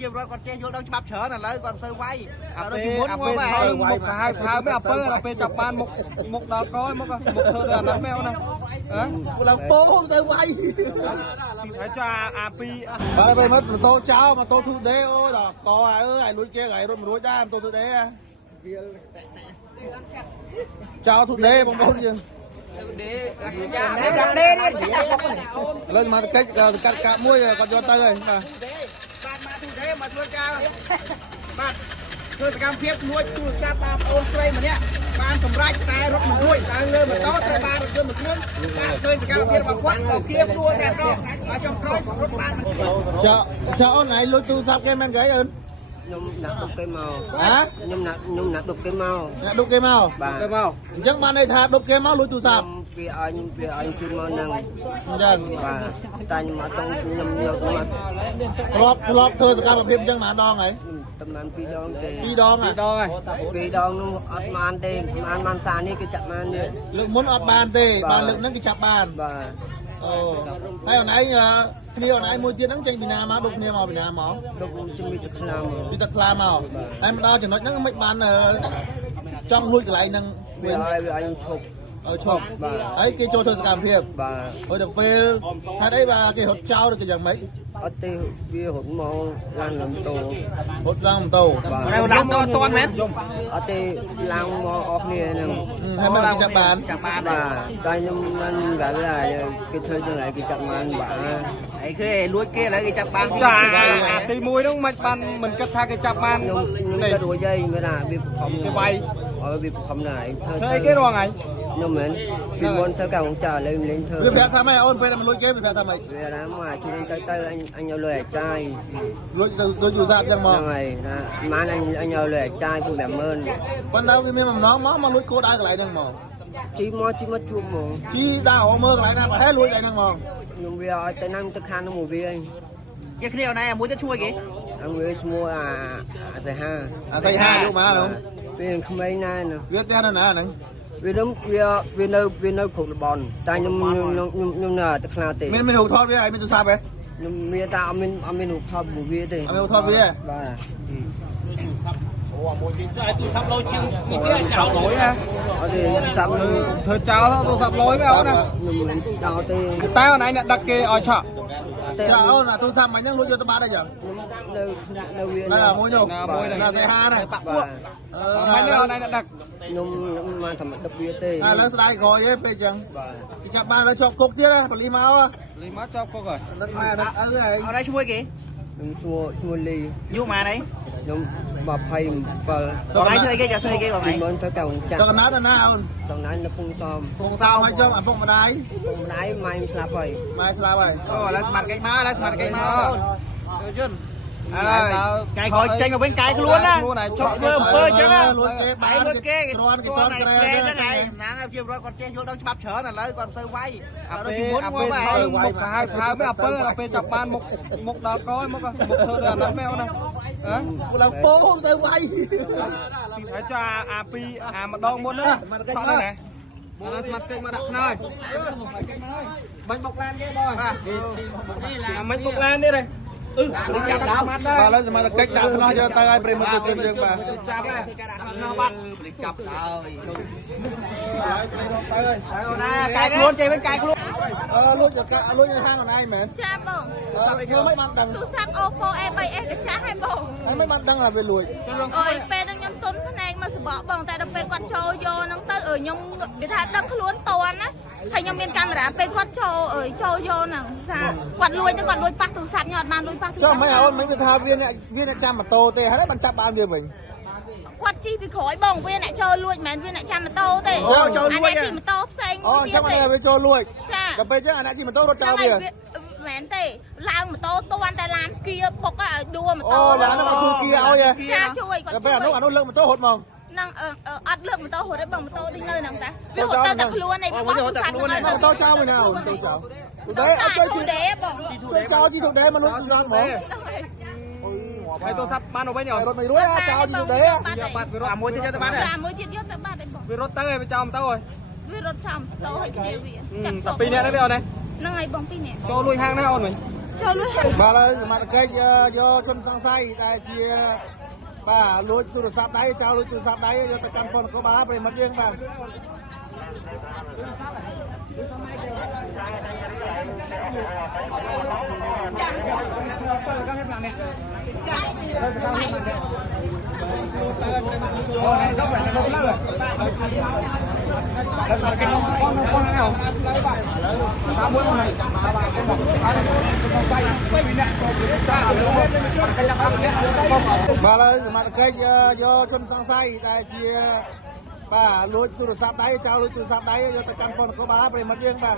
ជាប្រគាត់ចេះយល់ដឹងច្បាប់ច្រើនឥឡូវគាត់មិនសូវវាយ ដល់ពីមុនមកហើយមុខសាហាវមិនអពើដល់ពេលចាប់បានមុខដល់កយមុខធ្វើដល់អាណិតមែនណាឡើងពោទៅវាយហើយចាអា2បាទពេលមកម៉ូតូចោលម៉ូតូធូដេអូយដល់កអើយលួចគេហើយរត់មិនរួចដែរម៉ូតូធូដេចោលធូដេបងប្អូនយើងឥឡូវមកកិច្ចកាត់កាប់មួយគាត់យកទៅហើយបាទ បាទមកទូទេមកធ្វើការបាទធ្វើសកម្មភាពលួចទូរស័ព្ទបងប្អូនស្រីម្នាក់បានសម្រេចតែរត់មិនរួចតែលើម៉ូតូត្រូវបានរត់យន្តមួយគ្រឿងបាទឃើញសកម្មភាពរបស់គាត់ក៏គៀបខ្លួនតែម្ដងហើយចុងក្រោយរត់បានចាអូនឯងលួចទូរស័ព្ទគេមែនគេអូន ខ្ញុំដាក់ដុកគេមក ហ៎ ខ្ញុំដាក់ដុកគេមក អ្នកដុកគេមកគេមកអញ្ចឹងបានន័យថាដុកគេមកលួចទូរស័ព្ទ វាឲ្យជូនមកហ្នឹង អញ្ចឹង បាទតែខ្ញុំអត់ចង់ខ្ញុំយកមក ធ្លាប់ធ្វើសកម្មភាពអញ្ចឹងម្ដងហើយ តំណាន2ដងទេ 2ដងហើយ 2ដងនោះអត់បានទេបានសារនេះគេចាក់បាននេះ លើកមុនអត់បានទេបានលើកហ្នឹងគេចាប់បាន បាទ អូហើយអូនឯងគ្នាអូនឯងមួយទៀតហ្នឹងចេញពីណាមកដុកគ្នាមកពីណាមក ដុកជំនាញទឹកខ្លាំងមក ពីទឹកខ្លាមកហើយមកដល់ចំណុចហ្នឹងមិនបានចង់លួចកន្លែងហ្នឹង វាឲ្យខ្ញុំឈប់ ឈប់បាទហើយគេចូលធ្វើសកម្មភាព បាទ ហើយទៅពេលហេតុអីបាទគេរត់ចោលឬក៏យ៉ាងម៉េច អត់ទេវារត់មកឡើងម៉ូតូ រត់ឡើងម៉ូតូ បាទ ឡើងតន់មែន អត់ទេឡើងមកអស់គ្នាហ្នឹង ហើយមកចាប់បាន បាទតែខ្ញុំមិនដែលគេធ្វើយ៉ាងไรគេចាប់បានបាទ ហើយគេលួចគេឥឡូវគេចាប់បាន ចាអាទី1ហ្នឹងមិនបានមិនគិតថាគេចាប់បាន ខ្ញុំទៅរួចហើយមានថាវាខំ គេវាយ ឲ្យវាខំណាស់ ធ្វើអីគេរងហើយ ខ្ញុំមែនពីមុនធ្វើការងចាលេងធ្វើ វាប្រាប់ថាម៉េចអូនពេលតែមិនលួចគេវាប្រាប់ថាម៉េច វាថាមកជួយទៅអញយកលុយឲ្យចាយ លួចទៅទូរស័ព្ទចឹងមក ហ្នឹងហើយណាម៉ានអញយកលុយឲ្យចាយពុក50000 ប៉ុន្តែវាមានបំណងមកលួចគោដៅកន្លែងហ្នឹងមក ជីមកជួបហ្មង ជីដើរមើលកន្លែងណាប្រហែលលួចកន្លែងហ្នឹងមក ខ្ញុំវាឲ្យទៅนั่งទៅខាងនោះមកវា គេគ្នាអូនឯងមួយទៅជួយគេ អញវាឈ្មោះអាសៃហា អាស័យហាយកមកហ្នឹង វាក្មេងណាស់ វាផ្ទះនៅណាហ្នឹង វានៅគ្រប់លបនតែខ្ញុំនៅតែខ្លាទេ មានរូបថតវាហើយមានទូរស័ព្ទទេ ខ្ញុំមានតែអត់មានរូបថតរបស់វាទេ អត់មានរូបថតវា បាទ ទូរស័ព្ទលុយជាងនេះចោលលុយណា អត់ទេសាប់ ធ្វើចោលទូរស័ព្ទលុយមែនអូនណា ខ្ញុំមិនចោលទេ តែអូនឯងអ្នកដឹកគេឲ្យឆក់ តែ ចាអូនទូរស័ព្ទមិញហ្នឹងលួចយកទៅបាត់អីចឹង នៅវា ណាមួយនោះមួយណាស័យហាណាបាក់ពួកមិញនេះអូនឯងអ្នកដឹក ខ្ញុំមិនថាដឹកវាទេ ឥឡូវស្ដាយក្រោយទេពេលចឹង បាទ គេចាប់បានហើយជាប់គុកទៀតណាប៉ូលីសមកប៉ូលីសមកជាប់គុកហើយដឹកម៉ែដឹកអើហើយ អូនឯងជួយគេ ខ្ញុំឈ្មោះលី យូរម៉ានអី ខ្ញុំ 27 បងឯងធ្វើគេចាធ្វើគេបង ពី ឯង មុនធ្វើការចា ចកណាទៅណាអូន ចំណាយនៅភូមិសំ ពងសោឲ្យចុះឪពុកម្ដាយ ពុកម្ដាយម៉ែខ្ញុំស្លាប់ហើយ ម៉ែស្លាប់ហើយ អូឥឡូវស្មាត់កិច្ចមកឥឡូវស្មាត់កិច្ចមកអូនយន្តអើកាយក្រោយចេញមកវិញកាយខ្លួនណាជប់ធ្វើអំពើអញ្ចឹងលួចគេបាយលួចគេគ្រាន់គេគាត់ក្រែអញ្ចឹងហើយហ្នឹងហើយជាប្រគាត់ចេះយល់ដឹងច្បាប់ច្រើនឥឡូវគាត់មិនសូវវាយ ដល់ពីមុនមកហើយមុខសាហាវមិនអពើដល់ពេលចាប់បានមុខដល់កយមុខធ្វើដល់អាណិតមែនអូនណាឡើងពោទៅវាយហើយចាអាម្ដងមុនហ្នឹងមកកិច្ចមកមកស្មាត់កិច្ចមកដាក់ខ្នើយបាញ់បុកឡានគេបងអាមិញបុកឡាននេះទេចាប់ដើមអត់ដែរបាទឥឡូវសមត្ថកិច្ចដាក់ខ្នោះយកទៅឲ្យប្រិមត្តជនយើងបាទចាប់ហើយខ្នោះបាត់ចាប់ហើយទៅអូនណាកាយខ្លួនចេះវិញកាយខ្លួន លួចនៅហាងអូនឯងមែន ចាបង ធ្វើមិនបានដឹង ទូរស័ព្ទ Oppo A3s ក៏ចាស់ហើយបង ហើយមិនបានដឹងថាវាលួច អើយពេលហ្នឹងខ្ញុំទុនភ្នែកមកសបកបងតែដល់ពេលគាត់ចូលយកហ្នឹងទៅខ្ញុំវាថាដឹងខ្លួនតន់ណាហើយខ្ញុំមានកាមេរ៉ាពេលគាត់ចូលយកហ្នឹងថាគាត់លួចហ្នឹងគាត់លួចប៉ះទូរស័ព្ទខ្ញុំអត់បានលួចប៉ះទូរស័ព្ទ ចុះមិនអូនមិនថាវាអ្នកចាំម៉ូតូទេហើយបានចាប់បានវាវិញ គាត់ជិះពីក្រោយបងវាអ្នកចូលលួចមិនមែនវាអ្នកចាំម៉ូតូទេអាអ្នកជិះម៉ូតូផ្សេងមួយទៀតទេ វាចូលលួច ចា ដល់ពេលចឹងអាអ្នកជិះម៉ូតូរត់ចោលវា មែនទេឡើងម៉ូតូតន់តែឡានគៀបុកឲ្យដួលម៉ូតូ អូឡានហ្នឹងជួយគៀឲ្យ ចាជួយគាត់ ដល់ពេលអានោះលើកម៉ូតូរត់មក នឹងអត់លើកម៉ូតូរត់ទេបងម៉ូតូដូចនៅហ្នឹងតាវារត់ទៅតែខ្លួនឯងវាបោះទូរស័ព្ទហ្នឹង ម៉ូតូចោលមួយណាម៉ូតូចោលតែអត់ជួយទេបងចោលជីទូដេមកលុយទូរស័ព្ទហ្មងហើយទូរស័ព្ទបានទៅវិញរត់មិនរួចចោលជីទូដេបាត់វារត់មួយទៀតយកទៅបាត់មួយទៀតយកទៅបាត់ឯងបង វារត់ទៅហើយវាចោលម៉ូតូហើយ វារត់ចំទៅឲ្យគ្នាវាចាក់ តែ2នាក់នេះវាអូនហ្នឹង ហ្នឹងហើយបង2នាក់ ចូលលួយហាងហ្នឹងអូនវិញ ច ចូលលួច បាទហើយសមត្ថកិច្ចយកជនសង្ស័យដែលជាបាទលួចទូរស័ព្ទដៃចោលលួចទូរស័ព្ទដៃយកទៅកាន់ប៉ុននគរបាលប្រិមិត្តយើងបាទបាទហើយសមត្ថកិច្ចយកជនសង្ស័យដែលជាបាទលួចទូរស័ព្ទដៃចោលលួចទូរស័ព្ទដៃយកទៅកាន់ប៉ុននគរបាលប្រិមិត្តយើងបាទ